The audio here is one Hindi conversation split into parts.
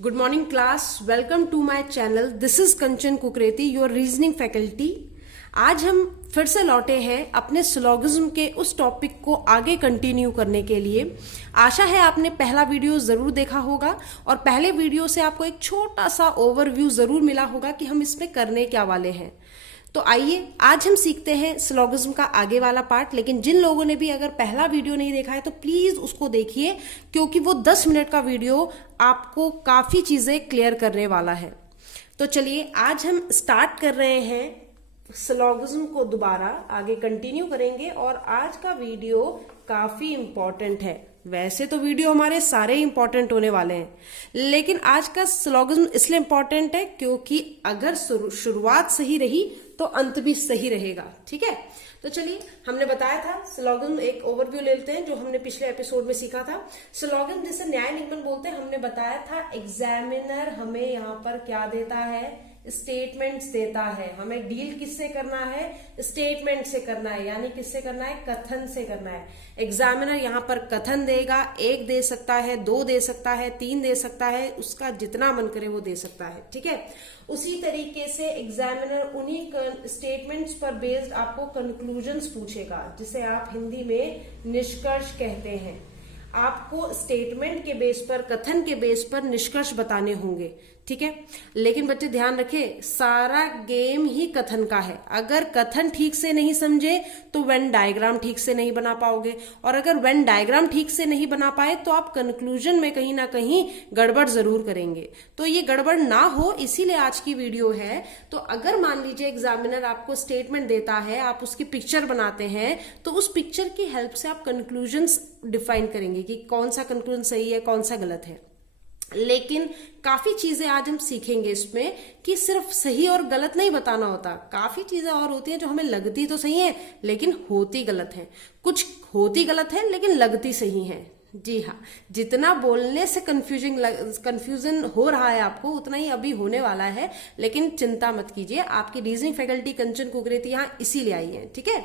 Good morning class, welcome to my channel. This is Kanchan Kukreti, your reasoning faculty. आज हम फिर से लौटे हैं अपने सिलोगिज्म के उस टॉपिक को आगे कंटिन्यू करने के लिए. आशा है आपने पहला वीडियो जरूर देखा होगा और पहले वीडियो से आपको एक छोटा सा ओवरव्यू जरूर मिला होगा कि हम इसमें करने क्या वाले हैं. तो आइए आज हम सीखते हैं सिलोगिज्म का आगे वाला पार्ट. लेकिन जिन लोगों ने भी अगर पहला वीडियो नहीं देखा है तो प्लीज उसको देखिए, क्योंकि वो 10 मिनट का वीडियो आपको काफी चीजें क्लियर करने वाला है. तो चलिए आज हम स्टार्ट कर रहे हैं सिलोगिज्म को, दोबारा आगे कंटिन्यू करेंगे. और आज का वीडियो काफी इंपॉर्टेंट है. वैसे तो वीडियो हमारे सारे इंपॉर्टेंट होने वाले हैं, लेकिन आज का सिलोगिज्म इसलिए इंपॉर्टेंट है क्योंकि अगर शुरुआत सही रही तो अंत भी सही रहेगा. ठीक है, तो चलिए हमने बताया था सिलोगिज्म, एक ओवरव्यू ले लेते हैं जो हमने पिछले एपिसोड में सीखा था. सिलोगिज्म जिसे न्याय निगमन बोलते हैं, हमने बताया था एग्जामिनर हमें यहाँ पर क्या देता है, स्टेटमेंट्स देता है. हमें डील किससे करना है, स्टेटमेंट से करना है, यानी किससे करना है, कथन से करना है. एग्जामिनर यहाँ पर कथन देगा, 1 दे सकता है, 2 दे सकता है, 3 दे सकता है, उसका जितना मन करे वो दे सकता है. ठीक है, उसी तरीके से एग्जामिनर उन्हीं स्टेटमेंट्स पर बेस्ड आपको कंक्लूजन्स पूछेगा, जिसे आप हिंदी में निष्कर्ष कहते हैं. आपको स्टेटमेंट के बेस पर, कथन के बेस पर निष्कर्ष बताने होंगे. ठीक है, लेकिन बच्चे ध्यान रखें, सारा गेम ही कथन का है. अगर कथन ठीक से नहीं समझे तो वेन डायग्राम ठीक से नहीं बना पाओगे, और अगर वेन डायग्राम ठीक से नहीं बना पाए तो आप कंक्लूजन में कहीं ना कहीं गड़बड़ जरूर करेंगे. तो ये गड़बड़ ना हो इसीलिए आज की वीडियो है. तो अगर मान लीजिए एग्जामिनर आपको स्टेटमेंट देता है, आप उसकी पिक्चर बनाते हैं, तो उस पिक्चर की हेल्प से आप कंक्लूजन्स डिफाइन करेंगे कि कौन सा कंक्लूजन सही है, कौन सा गलत है. लेकिन काफी चीजें आज हम सीखेंगे इसमें कि सिर्फ सही और गलत नहीं बताना होता. काफी चीजें और होती हैं जो हमें लगती तो सही है लेकिन होती गलत है. कुछ होती गलत है लेकिन लगती सही है. जी हाँ, जितना बोलने से कंफ्यूजन हो रहा है आपको, उतना ही अभी होने वाला है. लेकिन चिंता मत कीजिए, आपकी रीजनिंग फैकल्टी कंचन कुकरेती यहाँ इसीलिए आई है. ठीक है,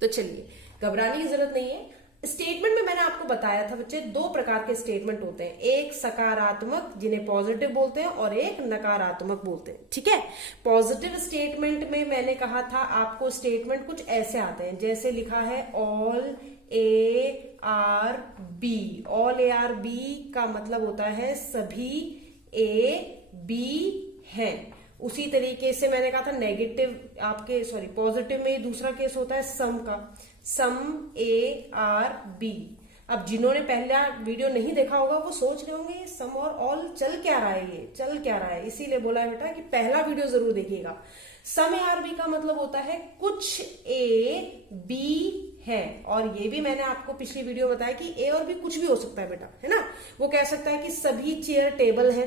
तो चलिए घबराने की जरूरत नहीं है. स्टेटमेंट में मैंने आपको बताया था बच्चे, 2 प्रकार के स्टेटमेंट होते हैं. एक सकारात्मक जिन्हें पॉजिटिव बोलते हैं, और एक नकारात्मक बोलते हैं. ठीक है, पॉजिटिव स्टेटमेंट में मैंने कहा था आपको स्टेटमेंट कुछ ऐसे आते हैं, जैसे लिखा है all A are B. All A are B का मतलब होता है सभी ए बी हैं. उसी तरीके से मैंने कहा था नेगेटिव आपके पॉजिटिव में दूसरा केस होता है सम का, सम ए आर बी. अब जिन्होंने पहला वीडियो नहीं देखा होगा वो सोच रहे होंगे ये सम और ऑल चल क्या रहा है, ये चल क्या रहा है. इसीलिए बोला है बेटा कि पहला वीडियो जरूर देखिएगा. सम ए आर बी का मतलब होता है कुछ ए बी है. और ये भी मैंने आपको पिछली वीडियो बताया कि ए और बी कुछ भी हो सकता है बेटा, है ना. वो कह सकता है कि सभी चेयर टेबल है,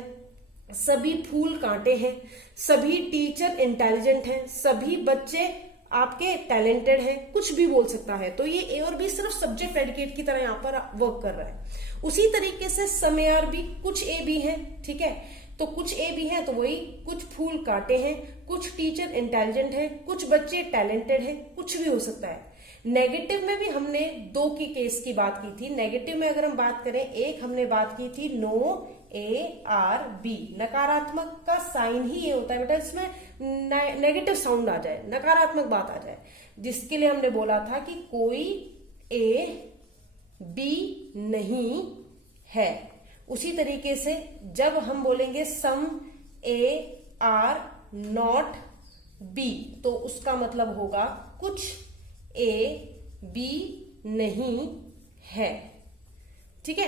सभी फूल कांटे हैं, सभी टीचर इंटेलिजेंट हैं, सभी बच्चे आपके टैलेंटेड हैं, कुछ भी बोल सकता है. तो ये ए और बी सिर्फ सब्जेक्ट प्रेडिकेट की तरह यहाँ पर वर्क कर रहा है. उसी तरीके से सम ए आर बी, कुछ ए बी है. ठीक है, तो कुछ ए बी है तो वही कुछ फूल काटे हैं, कुछ टीचर इंटेलिजेंट है, कुछ बच्चे टैलेंटेड हैं, कुछ भी हो सकता है. नेगेटिव में भी हमने 2 की केस की बात की थी. नेगेटिव में अगर हम बात करें, एक हमने बात की थी नो ए आर बी. नकारात्मक का साइन ही ये होता है बेटा, इसमें नेगेटिव साउंड आ जाए, नकारात्मक बात आ जाए, जिसके लिए हमने बोला था कि कोई ए बी नहीं है. उसी तरीके से जब हम बोलेंगे सम ए आर नॉट बी, तो उसका मतलब होगा कुछ ए बी नहीं है. ठीक है,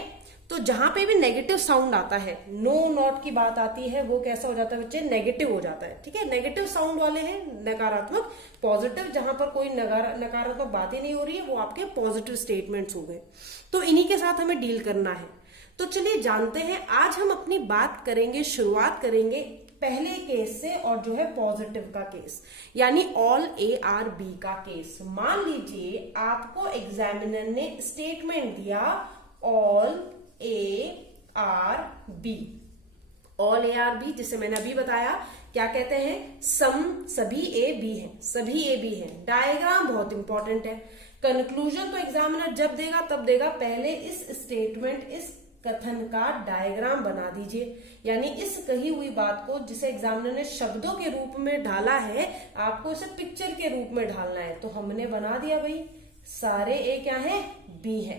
तो जहां पे भी नेगेटिव साउंड आता है, नो नॉट की बात आती है, वो कैसा हो जाता है बच्चे, नेगेटिव हो जाता है. ठीक है, नेगेटिव साउंड वाले हैं नकारात्मक. पॉजिटिव जहां पर कोई नकारात्मक बातें नहीं हो रही है वो आपके पॉजिटिव स्टेटमेंट्स हो गए. तो इन्हीं के साथ हमें डील करना है. तो चलिए जानते हैं, आज हम अपनी बात करेंगे, शुरुआत करेंगे पहले केस से, और जो है पॉजिटिव का केस, यानी ऑल ए आर बी का केस. मान लीजिए आपको एग्जामिनर ने स्टेटमेंट दिया all A are B. All A are B जिसे मैंने अभी बताया क्या कहते हैं, सम सभी ए बी है, सभी ए बी है. डायग्राम बहुत इंपॉर्टेंट है. कंक्लूजन तो एग्जामिनर जब देगा तब देगा, पहले इस स्टेटमेंट, इस कथन का डायग्राम बना दीजिए। यानी इस कही हुई बात को जिसे एग्जामिनर ने शब्दों के रूप में ढाला है, आपको इसे पिक्चर के रूप में ढालना है। तो हमने बना दिया भाई, सारे ए क्या है, बी है।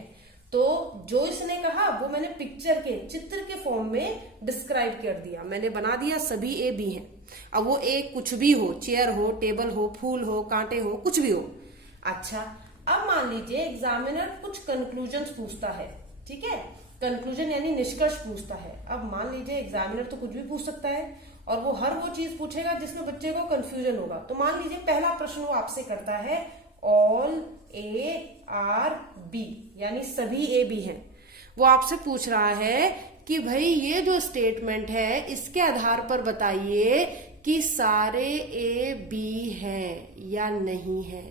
तो जो इसने कहा वो मैंने पिक्चर के, चित्र के फॉर्म में डिस्क्राइब कर दिया। मैंने बना दिया सभी ए बी हैं। अब वो ए कुछ भी हो, चेयर हो, टेबल हो, फूल हो, कांटे हो, कुछ भी हो। अच्छा, अब मान लीजिए एग्जामिनर कुछ कंक्लूजन पूछता है, ठीक है, कंक्लूजन यानी निष्कर्ष पूछता है। अब मान लीजिए एग्जामिनर तो कुछ भी पूछ सकता है और वो हर वो चीज पूछेगा जिसमें बच्चे को कंफ्यूजन होगा। तो मान लीजिए पहला प्रश्न वो आपसे करता है ऑल ए आर बी, यानी सभी ए बी हैं। वो आपसे पूछ रहा है कि भाई ये जो स्टेटमेंट है इसके आधार पर बताइए कि सारे ए बी हैं या नहीं है।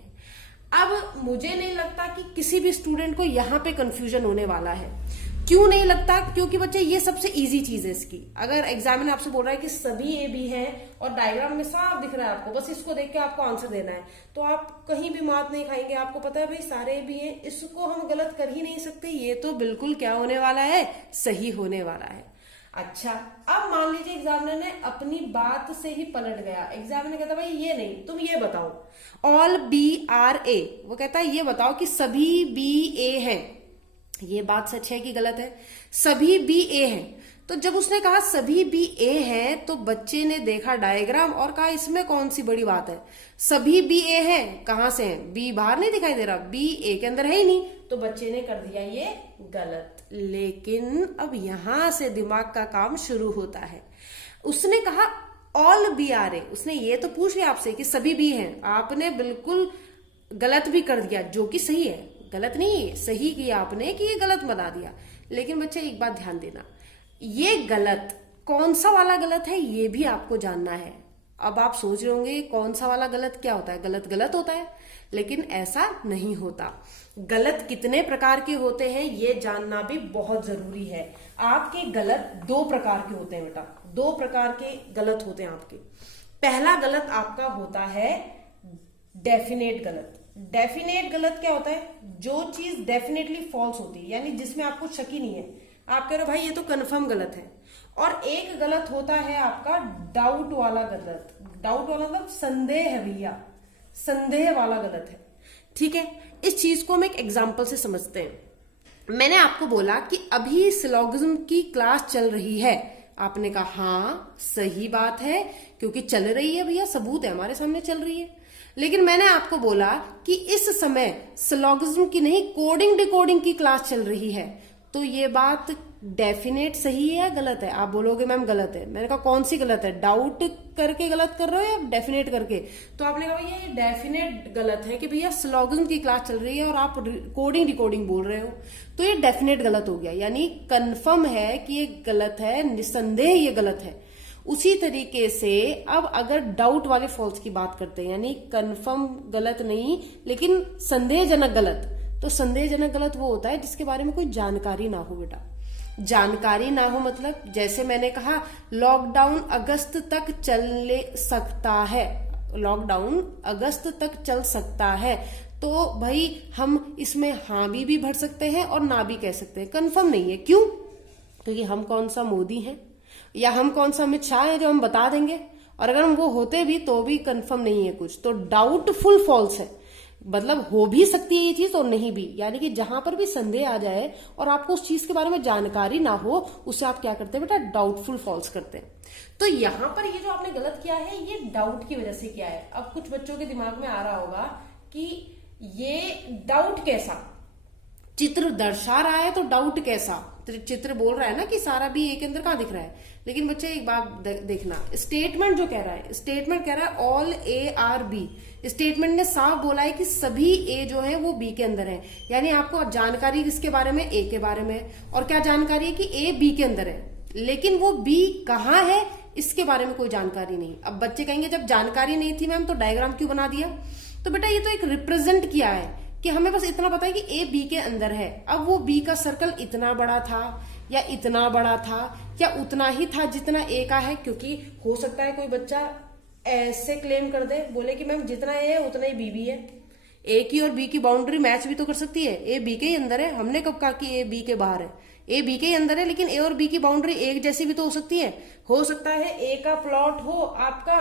अब मुझे नहीं लगता कि किसी भी स्टूडेंट को यहां पे कंफ्यूजन होने वाला है। क्यों नहीं लगता? क्योंकि बच्चे ये सबसे इजी चीज है इसकी। अगर एग्जामिनर आपसे बोल रहा है कि सभी ए बी हैं और डायग्राम में साफ दिख रहा है आपको, बस इसको देख के आपको आंसर देना है, तो आप कहीं भी मात नहीं खाएंगे। आपको पता है भाई सारे ए बी हैं, इसको हम गलत कर ही नहीं सकते। ये तो बिल्कुल क्या होने वाला है, सही होने वाला है। अच्छा, अब मान लीजिए एग्जामिनर ने अपनी बात से ही पलट गया। एग्जामिनर कहता भाई ये नहीं, तुम ये बताओ ऑल बी आर ए। वो कहता है ये बताओ कि सभी बी ए हैं। ये बात सच है कि गलत है? सभी बी ए हैं। तो जब उसने कहा सभी बी ए हैं तो बच्चे ने देखा डायग्राम और कहा इसमें कौन सी बड़ी बात है, सभी बी ए हैं। कहां से हैं? बी बाहर नहीं दिखाई दे रहा, बी ए के अंदर है ही नहीं, तो बच्चे ने कर दिया ये गलत। लेकिन अब यहां से दिमाग का काम शुरू होता है। उसने कहा ऑल बी आर ए, उसने ये तो पूछ लिया आपसे कि सभी बी हैं, आपने बिल्कुल गलत भी कर दिया, जो कि सही है, गलत नहीं है, सही किया आपने कि ये गलत बना दिया। लेकिन बच्चे एक बात ध्यान देना, ये गलत कौन सा वाला गलत है ये भी आपको जानना है। अब आप सोच रहे होंगे कौन सा वाला गलत क्या होता है, गलत गलत होता है, लेकिन ऐसा नहीं होता। गलत कितने प्रकार के होते हैं ये जानना भी बहुत जरूरी है। आपके गलत दो प्रकार के होते हैं बेटा, दो प्रकार के गलत होते हैं आपके। पहला गलत आपका होता है डेफिनेट गलत। डेफिनेट गलत क्या होता है? जो चीज डेफिनेटली फॉल्स होती है, यानी जिसमें आपको शक ही नहीं है, आप कह रहे हो भाई ये तो कंफर्म गलत है। और एक गलत होता है आपका डाउट वाला गलत। डाउट वाला मतलब संदेह है भैया, संदेह वाला गलत है, ठीक है। इस चीज को हम एक एग्जाम्पल से समझते हैं। मैंने आपको बोला कि अभी सिलोगिज्म की क्लास चल रही है। आपने कहा हाँ सही बात है, क्योंकि चल रही है भैया, सबूत है हमारे सामने चल रही है। लेकिन मैंने आपको बोला कि इस समय सिलोगिज्म की नहीं, कोडिंग डिकोडिंग की क्लास चल रही है। तो ये बात डेफिनेट सही है या गलत है? आप बोलोगे मैम गलत है। मैंने कहा कौन सी गलत है, डाउट करके गलत कर रहे हो या डेफिनेट करके? तो आपने कहा भैया ये डेफिनेट गलत है कि भैया सिलोगिज्म की क्लास चल रही है और आप कोडिंग डिकोडिंग बोल रहे हो, तो ये डेफिनेट गलत हो गया, यानी कंफर्म है कि ये गलत है, निसंदेह ये गलत है। उसी तरीके से अब अगर डाउट वाले फॉल्स की बात करते हैं, यानी कंफर्म गलत नहीं लेकिन संदेहजनक गलत, तो संदेहजनक गलत वो होता है जिसके बारे में कोई जानकारी ना हो बेटा। जानकारी ना हो मतलब जैसे मैंने कहा लॉकडाउन अगस्त तक चल सकता है, लॉकडाउन अगस्त तक चल सकता है, तो भाई हम इसमें हाँ भी भर सकते हैं और ना भी कह सकते हैं, कंफर्म नहीं है। क्यों? क्योंकि हम कौन सा मोदी हैं या हम कौन सा अमित शाह है जो हम बता देंगे, और अगर हम वो होते भी तो भी कंफर्म नहीं है कुछ, तो डाउटफुल फॉल्स है, मतलब हो भी सकती है ये चीज और नहीं भी। यानी कि जहां पर भी संदेह आ जाए और आपको उस चीज के बारे में जानकारी ना हो, उससे आप क्या करते हैं बेटा, डाउटफुल फॉल्स करते हैं। तो यहां पर ये जो आपने गलत किया है ये डाउट की वजह से किया है। अब कुछ बच्चों के दिमाग में आ रहा होगा कि ये डाउट कैसा, चित्र दर्शा रहा है तो डाउट कैसा, चित्र बोल रहा है ना कि सारा भी ए के अंदर कहां दिख रहा है। लेकिन बच्चे एक बात देखना, स्टेटमेंट जो कह रहा है, स्टेटमेंट कह रहा है all A are B. Statement ने साफ बोला है कि सभी ए जो है वो बी के अंदर है, यानी आपको जानकारी किसके बारे में, ए के बारे में, और क्या जानकारी है कि ए बी के अंदर है, लेकिन वो बी कहाँ है इसके बारे में कोई जानकारी नहीं। अब बच्चे कहेंगे जब जानकारी नहीं थी मैम तो डायग्राम क्यों बना दिया? तो बेटा ये तो एक रिप्रेजेंट किया है कि हमें बस इतना पता है कि ए बी के अंदर है। अब वो बी का सर्कल इतना बड़ा था या इतना बड़ा था या उतना ही था जितना ए का है, क्योंकि हो सकता है कोई बच्चा ऐसे क्लेम कर दे, बोले कि मैम जितना ए है उतना ही बी भी है, ए की और बी की बाउंड्री मैच भी तो कर सकती है। ए बी के ही अंदर है, हमने कब कहा कि ए बी के बाहर है? ए बी के ही अंदर है, लेकिन ए और बी की बाउंड्री एक जैसी भी तो हो सकती है। हो सकता है ए का प्लॉट हो आपका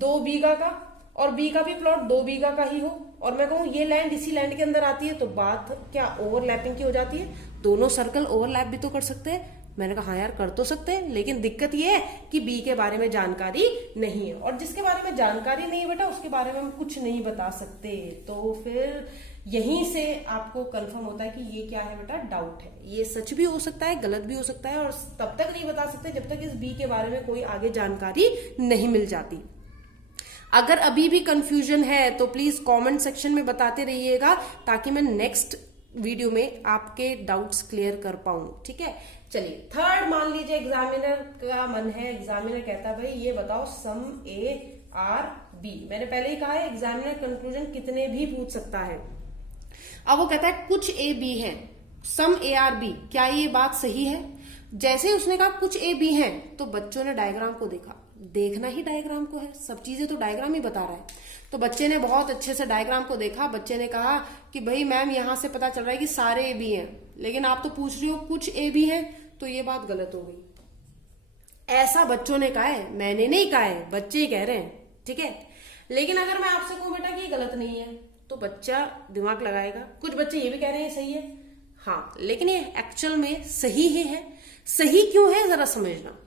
2 बीघा का और बी का भी प्लॉट 2 बीघा का ही हो, और मैं कहूँ ये लैंड इसी लैंड के अंदर आती है, तो बात क्या ओवरलैपिंग की हो जाती है? दोनों सर्कल ओवरलैप भी तो कर सकते हैं। मैंने कहा हाँ यार कर तो सकते हैं, लेकिन दिक्कत ये है कि बी के बारे में जानकारी नहीं है, और जिसके बारे में जानकारी नहीं है बेटा उसके बारे में हम कुछ नहीं बता सकते। तो फिर यहीं से आपको कंफर्म होता है कि ये क्या है बेटा, डाउट है। ये सच भी हो सकता है, गलत भी हो सकता है, और तब तक नहीं बता सकते जब तक इस बी के बारे में कोई आगे जानकारी नहीं मिल जाती। अगर अभी भी कंफ्यूजन है तो प्लीज कमेंट सेक्शन में बताते रहिएगा, ताकि मैं नेक्स्ट वीडियो में आपके डाउट्स क्लियर कर पाऊं। ठीक है, चलिए थर्ड मान लीजिए एग्जामिनर का मन है, एग्जामिनर कहता है भाई ये बताओ सम ए आर बी। मैंने पहले ही कहा है एग्जामिनर कंक्लूजन कितने भी पूछ सकता है। अब वो कहता है कुछ ए बी है, सम ए आर बी, क्या ये बात सही है? जैसे ही उसने कहा कुछ ए बी है, तो बच्चों ने डायग्राम को देखा। देखना ही डायग्राम को है, सब चीजें तो डायग्राम ही बता रहा है। तो बच्चे ने बहुत अच्छे से डायग्राम को देखा। बच्चे ने कहा कि भाई मैम यहाँ से पता चल रहा है कि सारे ए बी हैं, लेकिन आप तो पूछ रही हो कुछ ए बी हैं, तो ये बात गलत हो गई। ऐसा बच्चों ने कहा है, मैंने नहीं कहा है, बच्चे ही कह रहे हैं। ठीक है, लेकिन अगर मैं आपसे कहूं बेटा कि ये गलत नहीं है, तो बच्चा दिमाग लगाएगा। कुछ बच्चे ये भी कह रहे हैं सही है, हाँ, लेकिन ये एक्चुअल में सही ही है। सही क्यों है जरा समझना।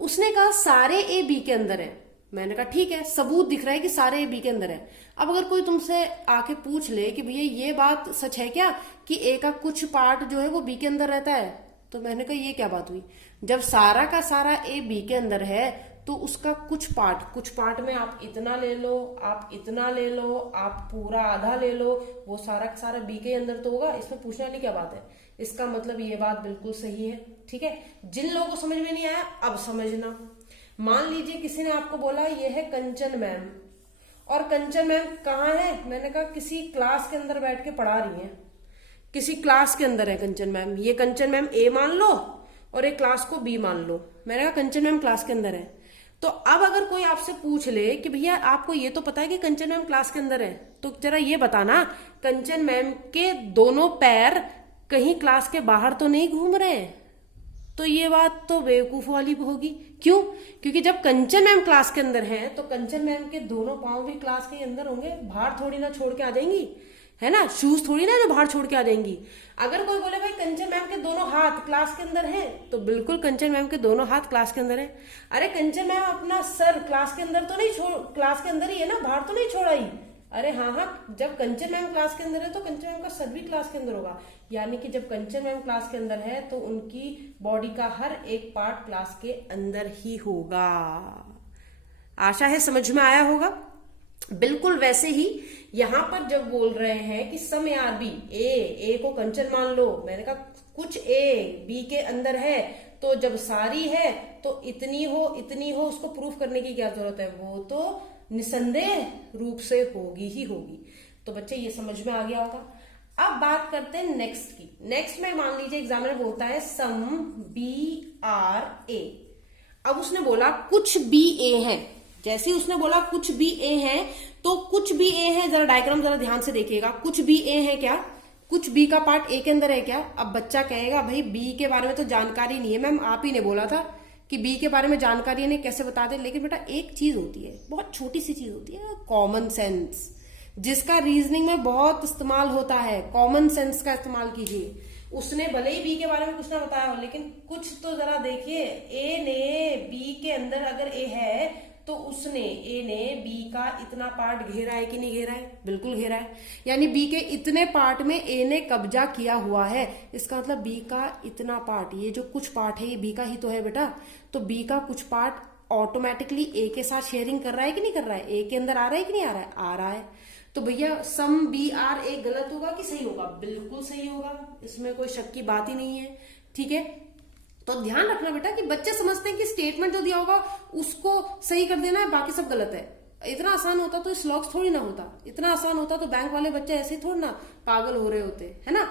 उसने कहा सारे ए बी के अंदर है। मैंने कहा ठीक है, सबूत दिख रहा है कि सारे ए बी के अंदर है। अब अगर कोई तुमसे आके पूछ ले कि भैया ये बात सच है क्या कि ए का कुछ पार्ट जो है वो बी के अंदर रहता है, तो मैंने कहा ये क्या बात हुई। जब सारा का सारा ए बी के अंदर है, तो उसका कुछ पार्ट में आप इतना ले लो, आप इतना ले लो, आप पूरा आधा ले लो, वो सारा का सारा बी के अंदर तो होगा। इसमें पूछने वाली क्या बात है? इसका मतलब ये बात बिल्कुल सही है। ठीक है, जिन लोगों को समझ में नहीं आया अब समझना। मान लीजिए किसी ने आपको बोला ये है कंचन मैम, और कंचन मैम कहाँ है? मैंने कहा किसी क्लास के अंदर बैठ के पढ़ा रही हैं, किसी क्लास के अंदर है कंचन मैम। ये कंचन मैम ए मान लो और एक क्लास को बी मान लो। मैंने कहा कंचन मैम क्लास के अंदर है। तो अब अगर कोई आपसे पूछ ले कि भैया आपको ये तो पता है कि कंचन मैम क्लास के अंदर है, तो जरा ये बताना कंचन मैम के दोनों पैर कहीं क्लास के बाहर तो नहीं घूम रहे हैं? तो ये बात तो बेवकूफ वाली होगी। क्यों? क्योंकि जब कंचन मैम क्लास के अंदर है तो कंचन मैम के दोनों पांव भी क्लास के अंदर होंगे, बाहर थोड़ी ना छोड़ के आ जाएंगी, है ना। शूज थोड़ी ना जो बाहर छोड़ के आ जाएंगी। अगर कोई बोले भाई कंचन मैम के दोनों हाथ क्लास के अंदर हैं, तो बिल्कुल कंचन मैम के दोनों हाथ क्लास के अंदर है। अरे कंचन मैम अपना सर क्लास के अंदर तो नहीं छोड़, क्लास के अंदर ही है ना, बाहर तो नहीं छोड़ा ही। अरे हाँ, जब कंचन मैम क्लास के अंदर है तो कंचन मैम का सर भी क्लास के अंदर होगा। यानी कि जब कंचन मैम क्लास के अंदर है तो उनकी बॉडी का हर एक पार्ट क्लास के अंदर ही होगा। आशा है समझ में आया होगा। बिल्कुल वैसे ही यहां पर जब बोल रहे हैं कि सम ए आर बी, ए को कंचन मान लो, मैंने कहा कुछ ए बी के अंदर है, तो जब सारी है तो इतनी हो, उसको प्रूफ करने की क्या जरूरत है? वो तो निसंदेह रूप से होगी ही होगी। तो बच्चे ये समझ में आ गया होगा। अब बात करते हैं नेक्स्ट की। नेक्स्ट में मान लीजिए एग्जामिनर बोलता है सम बी आर ए। अब उसने बोला कुछ बी ए है। जैसे ही उसने बोला कुछ बी ए है, तो कुछ बी ए है, जरा डायग्राम जरा ध्यान से देखिएगा। कुछ बी ए है क्या? कुछ बी का पार्ट ए के अंदर है क्या? अब बच्चा कहेगा भाई बी के बारे में तो जानकारी नहीं है मैम, आप ही ने बोला था कि बी के बारे में जानकारी नहीं, कैसे बता दे। लेकिन बेटा एक चीज होती है, बहुत छोटी सी चीज होती है, कॉमन सेंस, जिसका रीजनिंग में बहुत इस्तेमाल होता है। कॉमन सेंस का इस्तेमाल कीजिए। उसने भले ही बी के बारे में कुछ ना बताया हो, लेकिन कुछ तो जरा देखिए। ए ने बी के अंदर अगर ए है तो उसने ए ने बी का इतना पार्ट घेरा है कि नहीं घेरा है? बिल्कुल घेरा है। यानी बी के इतने पार्ट में ए ने कब्जा किया हुआ है। इसका मतलब बी का इतना पार्ट, ये जो कुछ पार्ट है ये बी का ही तो है बेटा। तो बी का कुछ पार्ट ऑटोमेटिकली ए के साथ शेयरिंग कर रहा है कि नहीं कर रहा है? ए के अंदर आ रहा है कि नहीं आ रहा है? आ रहा है। तो भैया सम बी आर ए गलत होगा कि सही होगा? बिल्कुल सही होगा, इसमें कोई शक की बात ही नहीं है। ठीक है, तो ध्यान रखना बेटा कि बच्चे समझते हैं कि स्टेटमेंट जो दिया होगा उसको सही कर देना है, बाकी सब गलत है। इतना आसान होता तो स्लॉग्स थोड़ी ना होता। इतना आसान होता तो बैंक वाले बच्चे ऐसे ही थोड़ी ना पागल हो रहे होते, है ना।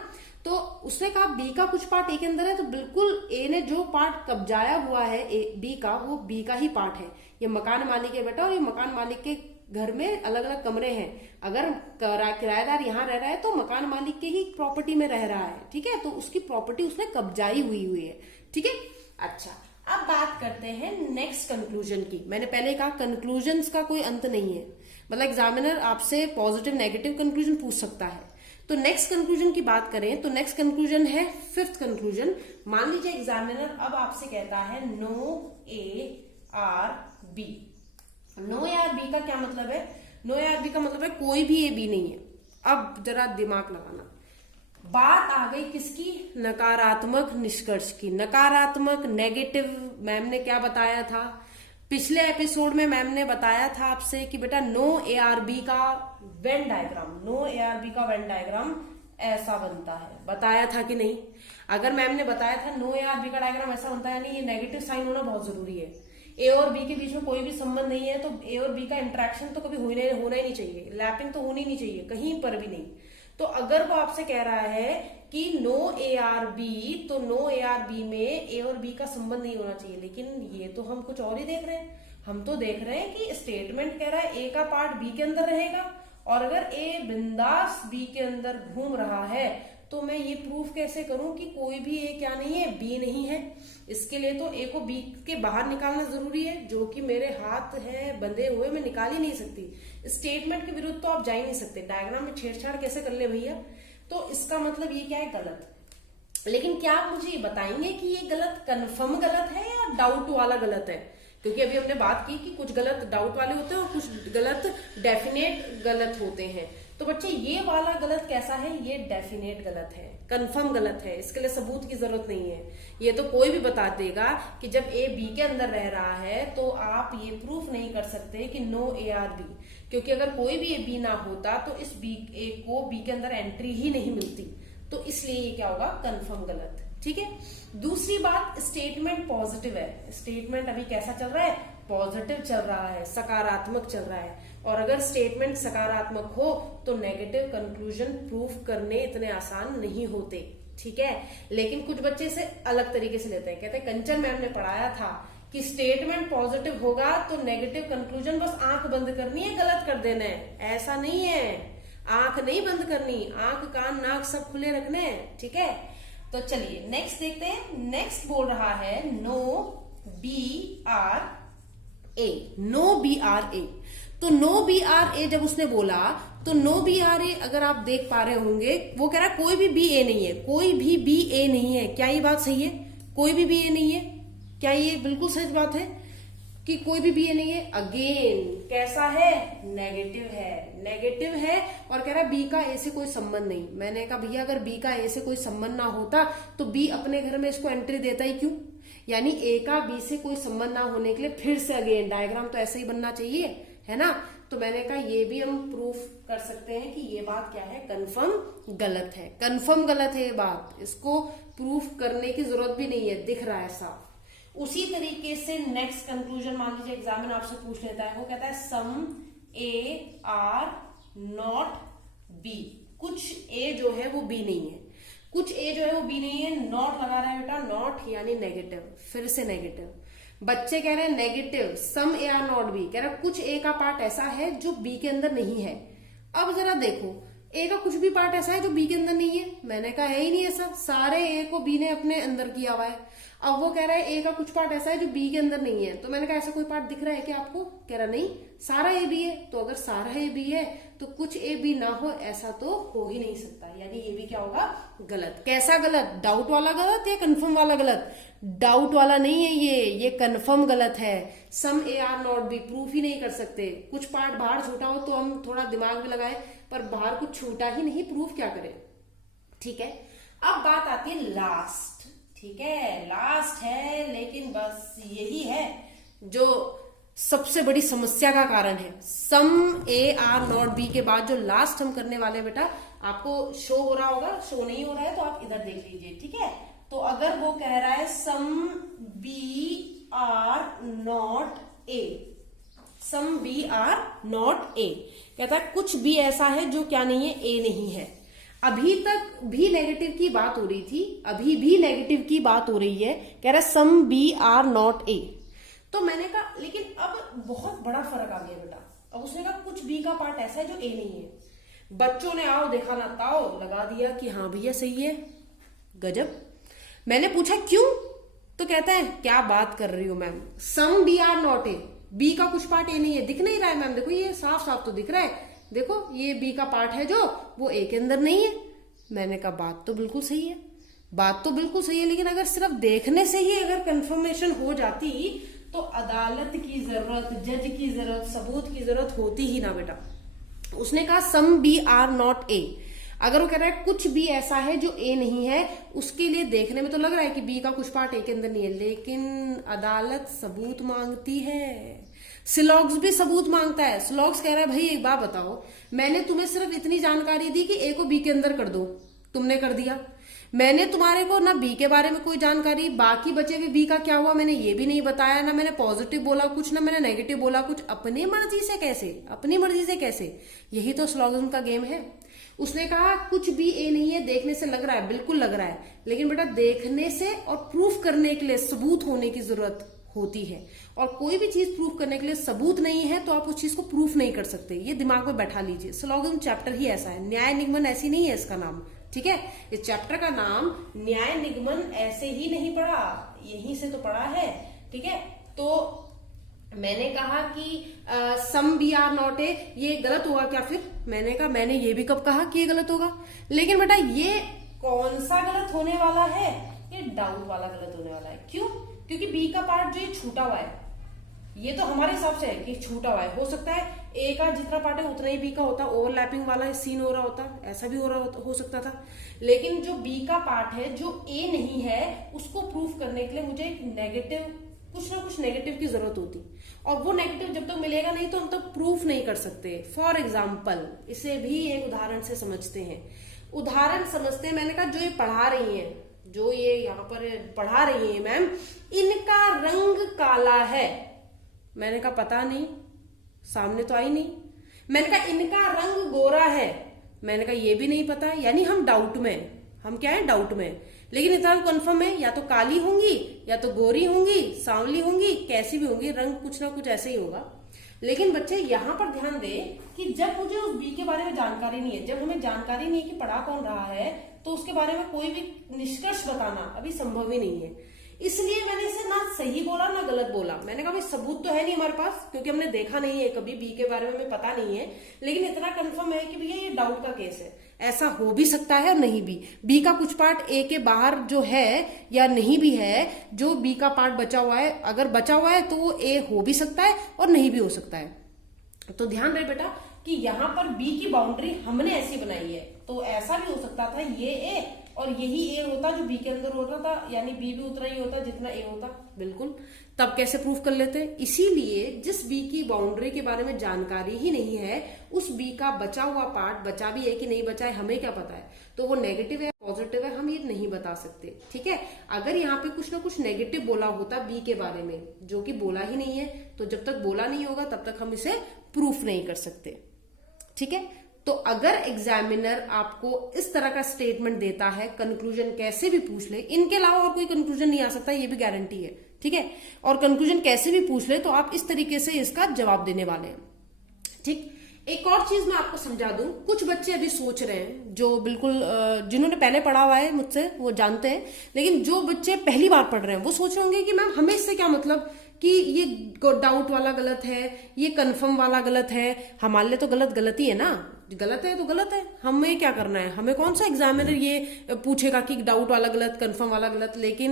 तो उसने कहा बी का कुछ पार्ट ए के अंदर है, तो बिल्कुल ए ने जो पार्ट कब्जाया हुआ है बी का, वो बी का ही पार्ट है। ये मकान मालिक है बेटा, और ये मकान मालिक के घर में अलग अलग कमरे हैं, अगर किराएदार यहाँ रह रहा है तो मकान मालिक के ही प्रॉपर्टी में रह रहा है, ठीक है, तो उसकी प्रॉपर्टी उसने कब्जाई हुई है, ठीक है। अच्छा, अब बात करते हैं नेक्स्ट कंक्लूजन की। मैंने पहले कहा कंक्लूजन्स का कोई अंत नहीं है, मतलब एग्जामिनर आपसे पॉजिटिव नेगेटिव कंक्लूजन पूछ सकता है। तो नेक्स्ट कंक्लूजन की बात करें तो नेक्स्ट कंक्लूजन है फिफ्थ कंक्लूजन। मान लीजिए एग्जामिनर अब आपसे कहता है no A are B. No A are B का क्या मतलब है? नो ए आर बी का मतलब है कोई भी ए बी नहीं है। अब जरा दिमाग लगाना, बात आ गई किसकी? नकारात्मक निष्कर्ष की। नकारात्मक, नेगेटिव, मैम ने क्या बताया था पिछले एपिसोड में? मैम ने बताया था आपसे कि बेटा नो ए आर बी का Venn diagram, no A are B का वेन डायग्राम ऐसा बनता है, बताया था कि नहीं? अगर मैम ने बताया था नो ए आर बी का डायग्राम ऐसा बनता है, यानी ये नेगेटिव साइन होना बहुत जरूरी है। ए और बी के बीच में कोई भी संबंध नहीं है, तो ए और बी का इंटरेक्शन तो कभी होना ही नहीं चाहिए, लैपिंग तो होनी नहीं चाहिए कहीं पर भी नहीं। तो अगर वो आपसे कह रहा है कि नो ए आर बी, तो नो ए आर बी में ए और बी का संबंध नहीं होना चाहिए, लेकिन ये तो हम कुछ और ही देख रहे हैं। हम तो देख रहे हैं कि स्टेटमेंट कह रहा है ए का पार्ट बी के अंदर रहेगा, और अगर ए बिंदास बी के अंदर घूम रहा है तो मैं ये प्रूफ कैसे करूं कि कोई भी ए क्या नहीं है? बी नहीं है। इसके लिए तो ए को बी के बाहर निकालना जरूरी है, जो कि मेरे हाथ है बंधे हुए, मैं निकाल ही नहीं सकती। स्टेटमेंट के विरुद्ध तो आप जा ही नहीं सकते, डायग्राम में छेड़छाड़ कैसे कर ले भैया? तो इसका मतलब ये क्या है? गलत। लेकिन क्या आप मुझे ये बताएंगे कि ये गलत कन्फर्म गलत है या डाउट वाला गलत है? क्योंकि अभी हमने बात की कि कुछ गलत डाउट वाले होते हैं और कुछ गलत डेफिनेट गलत होते हैं। तो बच्चे ये वाला गलत कैसा है? ये डेफिनेट गलत है, कंफर्म गलत है, इसके लिए सबूत की जरूरत नहीं है। ये तो कोई भी बता देगा कि जब ए बी के अंदर रह रहा है तो आप ये प्रूफ नहीं कर सकते कि नो ए आर बी, क्योंकि अगर कोई भी ए बी ना होता तो इस बी ए को बी के अंदर एंट्री ही नहीं मिलती। तो इसलिए ये क्या होगा? कंफर्म गलत, ठीक है। दूसरी बात, स्टेटमेंट पॉजिटिव है। स्टेटमेंट अभी कैसा चल रहा है? पॉजिटिव चल रहा है, सकारात्मक चल रहा है। और अगर स्टेटमेंट सकारात्मक हो तो नेगेटिव कंक्लूजन प्रूफ करने इतने आसान नहीं होते, ठीक है। लेकिन कुछ बच्चे इसे अलग तरीके से लेते हैं, कहते हैं कंचन मैम ने पढ़ाया था कि स्टेटमेंट पॉजिटिव होगा तो नेगेटिव कंक्लूजन बस आंख बंद करनी है, गलत कर देना है। ऐसा नहीं है, आंख नहीं बंद करनी, आंख कान नाक सब खुले रखने हैं, ठीक है। तो चलिए नेक्स्ट देखते हैं। नेक्स्ट बोल रहा है no B R A. No B R A, तो नो बी आर ए जब उसने बोला तो नो बी आर ए अगर आप देख पा रहे होंगे, वो कह रहा है कोई भी बी ए नहीं है, कोई भी बी ए नहीं है। क्या ये बात सही है? कोई भी बी ए नहीं है, क्या ये बिल्कुल सच बात है कि कोई भी बी ए नहीं है? अगेन कैसा है? नेगेटिव है, नेगेटिव है। और कह रहा है बी का ए से कोई संबंध नहीं। मैंने कहा भैया अगर बी का ए से कोई संबंध ना होता तो बी अपने घर में इसको एंट्री देता ही क्यों? यानी ए का बी से कोई संबंध ना होने के लिए फिर से अगेन डायग्राम तो ऐसे ही बनना चाहिए, है ना। तो मैंने कहा ये भी हम प्रूफ कर सकते हैं कि ये बात क्या है? कंफर्म गलत है, कंफर्म गलत है ये बात, इसको प्रूफ करने की जरूरत भी नहीं है, दिख रहा है साफ। उसी तरीके से नेक्स्ट कंक्लूजन मान लीजिए एग्जामिनर आपसे पूछ लेता है, वो कहता है some A are not B. कुछ ए जो है वो बी नहीं है, कुछ ए जो है वो बी नहीं है। नॉट लगा रहा है बेटा, नॉट यानी नेगेटिव, फिर से नेगेटिव। बच्चे कह रहे हैं negative, some A are not B, कह रहा है कुछ ए का पार्ट ऐसा है जो बी के अंदर नहीं है। अब जरा देखो, ए का कुछ भी पार्ट ऐसा है जो बी के अंदर नहीं है? मैंने कहा है ही नहीं ऐसा, सारे ए को बी ने अपने अंदर किया हुआ है। अब वो कह रहा है ए का कुछ पार्ट ऐसा है जो बी के अंदर नहीं है, तो मैंने कहा ऐसा कोई पार्ट दिख रहा है क्या आपको? कह रहा नहीं, सारा ए बी है। तो अगर सारा ए बी है तो कुछ ए बी ना हो, ऐसा तो हो ही नहीं सकता, यानी ये भी क्या होगा? गलत। कैसा गलत? डाउट वाला गलत या कंफर्म वाला गलत? डाउट वाला नहीं है ये कंफर्म गलत है। Some A are not B proof ही नहीं कर सकते। कुछ पार्ट बाहर छूटा हो तो हम थोड़ा दिमाग भी लगाए, पर बाहर कुछ छूटा ही नहीं, प्रूफ क्या करें, ठीक है। अब बात आती है लास्ट, ठीक है, लास्ट है, लेकिन बस यही है जो सबसे बड़ी समस्या का कारण है। Some A are not B के बाद जो लास्ट हम करने वाले बेटा, आपको शो हो रहा होगा, शो नहीं हो रहा है तो आप इधर देख लीजिए, ठीक है। तो अगर वो कह रहा है some B are not A, some B are not A, कहता है कुछ भी ऐसा है जो क्या नहीं है? ए नहीं है। अभी तक भी नेगेटिव की बात हो रही थी, अभी भी नेगेटिव की बात हो रही है, कह रहा है some B are not A. तो मैंने कहा लेकिन अब बहुत बड़ा फर्क आ गया बेटा, अब उसने कहा कुछ बी का पार्ट ऐसा है जो ए नहीं है। बच्चों ने आओ देखा ना ताओ लगा दिया कि हाँ भैया सही है। गजब। मैंने पूछा क्यों, तो कहता है क्या बात कर रही हो ma'am, some B are not A, B का कुछ पार्ट ए नहीं है, दिख नहीं रहा है मैम, देखो ये साफ साफ तो दिख रहा है, देखो ये बी का पार्ट है जो वो ए के अंदर नहीं है। मैंने कहा बात तो बिल्कुल सही है, बात तो बिल्कुल सही है, लेकिन अगर सिर्फ देखने से ही अगर कंफर्मेशन हो जाती तो अदालत की जरूरत, जज की जरूरत, सबूत की जरूरत होती ही ना बेटा। उसने कहा some B are not A, अगर वो कह रहा है कुछ भी ऐसा है जो ए नहीं है, उसके लिए देखने में तो लग रहा है कि बी का कुछ पार्ट ए के अंदर नहीं है, लेकिन अदालत सबूत मांगती है, सिलॉग्स भी सबूत मांगता है। सिलॉग्स कह रहा है भाई एक बात बताओ, मैंने तुम्हें सिर्फ इतनी जानकारी दी कि ए को बी के अंदर कर दो, तुमने कर दिया। मैंने तुम्हारे को ना बी के बारे में कोई जानकारी, बाकी बचे हुए बी का क्या हुआ मैंने ये भी नहीं बताया, ना मैंने पॉजिटिव बोला कुछ, ना मैंने नेगेटिव बोला कुछ। अपनी मर्जी से कैसे, अपनी मर्जी से कैसे, यही तो सिलॉगिज्म का गेम है। उसने कहा कुछ भी ए नहीं है, देखने से लग रहा है, बिल्कुल लग रहा है, लेकिन बेटा देखने से और प्रूफ करने के लिए सबूत होने की जरूरत होती है, और कोई भी चीज प्रूफ करने के लिए सबूत नहीं है तो आप उस चीज को प्रूफ नहीं कर सकते। ये दिमाग में बैठा लीजिए, सिलॉगिज्म चैप्टर ही ऐसा है, न्याय निगमन ऐसी नहीं है इसका नाम, ठीक है। इस चैप्टर का नाम न्याय निगमन ऐसे ही नहीं पढ़ा, यहीं से तो पढ़ा है, ठीक है। तो मैंने कहा कि some B are not A, ये गलत होगा क्या फिर? मैंने कहा मैंने ये भी कब कहा कि ये गलत होगा, लेकिन बेटा ये कौन सा गलत होने वाला है, ये डाउट वाला गलत होने वाला है। क्यों? क्योंकि बी का पार्ट जो ये छूटा हुआ है, ये तो हमारे हिसाब से है कि छूटा हुआ है, हो सकता है ए का जितना पार्ट है उतना ही बी का होता, ओवरलैपिंग वाला सीन हो रहा होता, ऐसा भी हो सकता था। लेकिन जो बी का पार्ट है जो ए नहीं है, उसको प्रूफ करने के लिए मुझे एक नेगेटिव, कुछ ना कुछ नेगेटिव की जरूरत होती, और वो नेगेटिव जब तक मिलेगा नहीं तो हम तक प्रूफ नहीं कर सकते। फॉर एग्जाम्पल, इसे भी एक उदाहरण से समझते हैं, उदाहरण समझते हैं। मैंने कहा जो ये पढ़ा रही है, जो ये यहाँ पर पढ़ा रही है मैम, इनका रंग काला है। मैंने कहा पता नहीं, सामने तो आई नहीं। मैंने कहा इनका रंग गोरा है। मैंने कहा ये भी नहीं पता, यानी हम डाउट में, हम क्या है डाउट में, लेकिन इतना कंफर्म है या तो काली होंगी या तो गोरी होंगी, सांवली होंगी, कैसी भी होंगी, रंग कुछ ना कुछ ऐसे ही होगा। लेकिन बच्चे यहाँ पर ध्यान दें कि जब मुझे उस बी के बारे में जानकारी नहीं है, जब हमें जानकारी नहीं है कि पढ़ा कौन रहा है, तो उसके बारे में कोई भी निष्कर्ष बताना अभी संभव ही नहीं है। इसलिए मैंने इसे ना सही बोला ना गलत बोला। मैंने कहा भाई सबूत तो है नहीं हमारे पास, क्योंकि हमने देखा नहीं है कभी, बी के बारे में हमें पता नहीं है, लेकिन इतना कंफर्म है कि भैया ये डाउट का केस है, ऐसा हो भी सकता है और नहीं भी। बी का कुछ पार्ट ए के बाहर जो है या नहीं भी है, जो बी का पार्ट बचा हुआ है, अगर बचा हुआ है तो वो ए हो भी सकता है और नहीं भी हो सकता है। तो ध्यान रहे बेटा कि यहाँ पर बी की बाउंड्री हमने ऐसी बनाई है, तो ऐसा भी हो सकता था ये ए और यही ए होता जो बी के अंदर होता था, यानी बी भी उतना ही होता जितना ए होता, बिल्कुल। तब कैसे प्रूफ कर लेते? इसीलिए जिस बी की बाउंड्री के बारे में जानकारी ही नहीं है, उस बी का बचा हुआ पार्ट बचा भी है कि नहीं बचा है हमें क्या पता है, तो वो नेगेटिव है पॉजिटिव है हम ये नहीं बता सकते, ठीक है। अगर यहाँ पे कुछ ना कुछ नेगेटिव बोला होता बी के बारे में, जो कि बोला ही नहीं है, तो जब तक बोला नहीं होगा तब तक हम इसे प्रूफ नहीं कर सकते, ठीक है। तो अगर एग्जामिनर आपको इस तरह का स्टेटमेंट देता है, कंक्लूजन कैसे भी पूछ ले, इनके अलावा और कोई कंक्लूजन नहीं आ सकता, ये भी गारंटी है, ठीक है। और कंक्लूजन कैसे भी पूछ ले तो आप इस तरीके से इसका जवाब देने वाले हैं, ठीक। एक और चीज मैं आपको समझा दूं, कुछ बच्चे अभी सोच रहे हैं, जो बिल्कुल जिन्होंने पहले पढ़ा हुआ है मुझसे वो जानते हैं, लेकिन जो बच्चे पहली बार पढ़ रहे हैं वो सोच रहे होंगे कि मैम हमें इससे क्या मतलब कि ये डाउट वाला गलत है, ये कंफर्म वाला गलत है, हमारे लिए तो गलत गलत ही है ना, गलत है तो गलत है, हमें क्या करना है, हमें कौन सा एग्जामिनर ये पूछेगा कि डाउट वाला गलत कंफर्म वाला गलत। लेकिन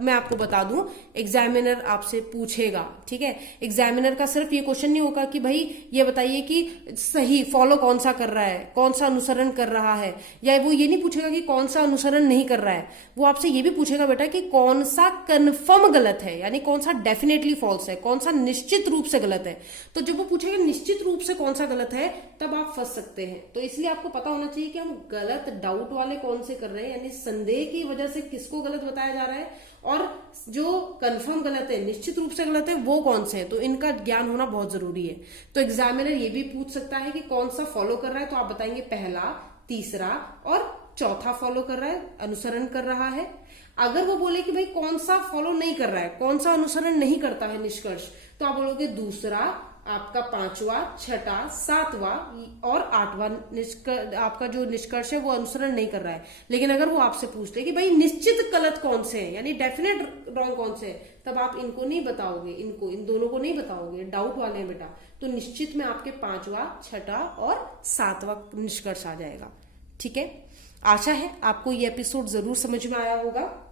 मैं आपको बता दूं, एग्जामिनर आपसे पूछेगा, ठीक है। एग्जामिनर का सिर्फ ये क्वेश्चन नहीं होगा कि भाई ये बताइए कि सही फॉलो कौन सा कर रहा है, कौन सा अनुसरण कर रहा है, या वो ये नहीं पूछेगा कि कौन सा अनुसरण नहीं कर रहा है, वो आपसे ये भी पूछेगा बेटा कि कौन सा कन्फर्म गलत है, यानी कौन सा डेफिनेटली फॉल्स है, कौन सा निश्चित रूप से गलत है। तो जब वो पूछेगा निश्चित रूप से कौन सा गलत है, तब आप फंस सकते हैं। तो इसलिए आपको पता होना चाहिए कि हम गलत डाउट वाले कौन से कर रहे हैं, यानी संदेह की वजह से किसको गलत बताया जा रहा है, और जो कंफर्म गलत है, निश्चित रूप से गलत है, वो कौन से है। तो इनका ज्ञान होना बहुत जरूरी है। तो एग्जामिनर ये भी पूछ सकता है कि कौन सा फॉलो कर रहा है, तो आप बताएंगे पहला, तीसरा और चौथा फॉलो कर रहा है, अनुसरण कर रहा है। अगर वो बोले कि भाई कौन सा फॉलो नहीं कर रहा है, कौन सा अनुसरण नहीं करता है निष्कर्ष, तो आप बोलोगे दूसरा, आपका 5वां, 6वां, 7वां और 8वां आपका जो निष्कर्ष है वो अनुसरण नहीं कर रहा है। लेकिन अगर वो आपसे पूछ ले कि भाई निश्चित गलत कौन से हैं, यानी डेफिनेट रॉन्ग कौन से हैं, तब आप इनको नहीं बताओगे, इन दोनों को नहीं बताओगे, डाउट वाले हैं बेटा। तो निश्चित में आपके 5वां, 6वां और 7वां निष्कर्ष आ जाएगा। ठीक है, आशा है आपको ये एपिसोड जरूर समझ में आया होगा।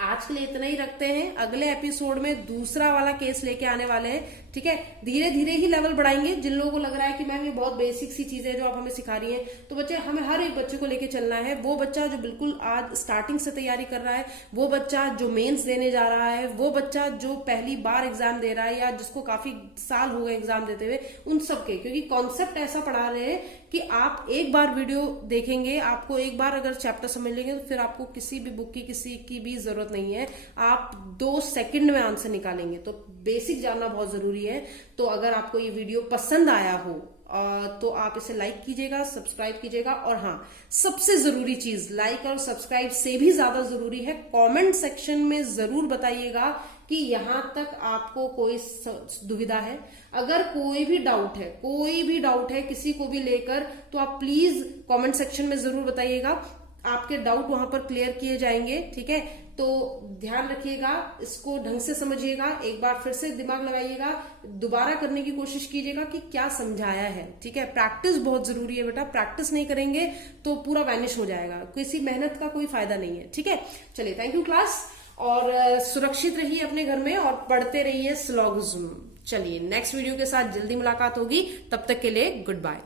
आज के लिए इतना ही रखते हैं। अगले एपिसोड में दूसरा वाला केस लेके आने वाले हैं। ठीक है, धीरे धीरे ही लेवल बढ़ाएंगे। जिन लोगों को लग रहा है कि मैम ये बहुत बेसिक सी चीजें जो आप हमें सिखा रही हैं, तो बच्चे हमें हर एक बच्चे को लेके चलना है। वो बच्चा जो बिल्कुल आज स्टार्टिंग से तैयारी कर रहा है, वो बच्चा जो मेंस देने जा रहा है, वो बच्चा जो पहली बार एग्जाम दे रहा है या जिसको काफी साल हो गए एग्जाम देते हुए, उन सबके, क्योंकि कॉन्सेप्ट ऐसा पढ़ा रहे हैं कि आप एक बार वीडियो देखेंगे, आपको एक बार अगर चैप्टर समझ लेंगे तो फिर आपको किसी भी बुक की किसी की भी जरूरत नहीं है, आप 2 सेकंड में आंसर निकालेंगे। तो बेसिक जानना बहुत जरूरी है। तो अगर आपको ये वीडियो पसंद आया हो तो आप इसे लाइक कीजिएगा, सब्सक्राइब कीजिएगा, और हाँ, सबसे जरूरी चीज, लाइक और सब्सक्राइब से भी ज्यादा जरूरी है, कमेंट सेक्शन में जरूर बताइएगा कि यहां तक आपको कोई दुविधा है। अगर कोई भी डाउट है किसी को भी लेकर, तो आप प्लीज कमेंट सेक्शन में जरूर बताइएगा। आपके डाउट वहां पर क्लियर किए जाएंगे। ठीक है, तो ध्यान रखिएगा, इसको ढंग से समझिएगा, एक बार फिर से दिमाग लगाइएगा, दोबारा करने की कोशिश कीजिएगा कि क्या समझाया है। ठीक है, प्रैक्टिस बहुत जरूरी है बेटा, प्रैक्टिस नहीं करेंगे तो पूरा वैनिश हो जाएगा, किसी मेहनत का कोई फायदा नहीं है। ठीक है, चलिए, थैंक यू क्लास, और सुरक्षित रहिए अपने घर में और पढ़ते रहिए सिलॉगिज्म। चलिए, नेक्स्ट वीडियो के साथ जल्दी मुलाकात होगी, तब तक के लिए गुड बाय।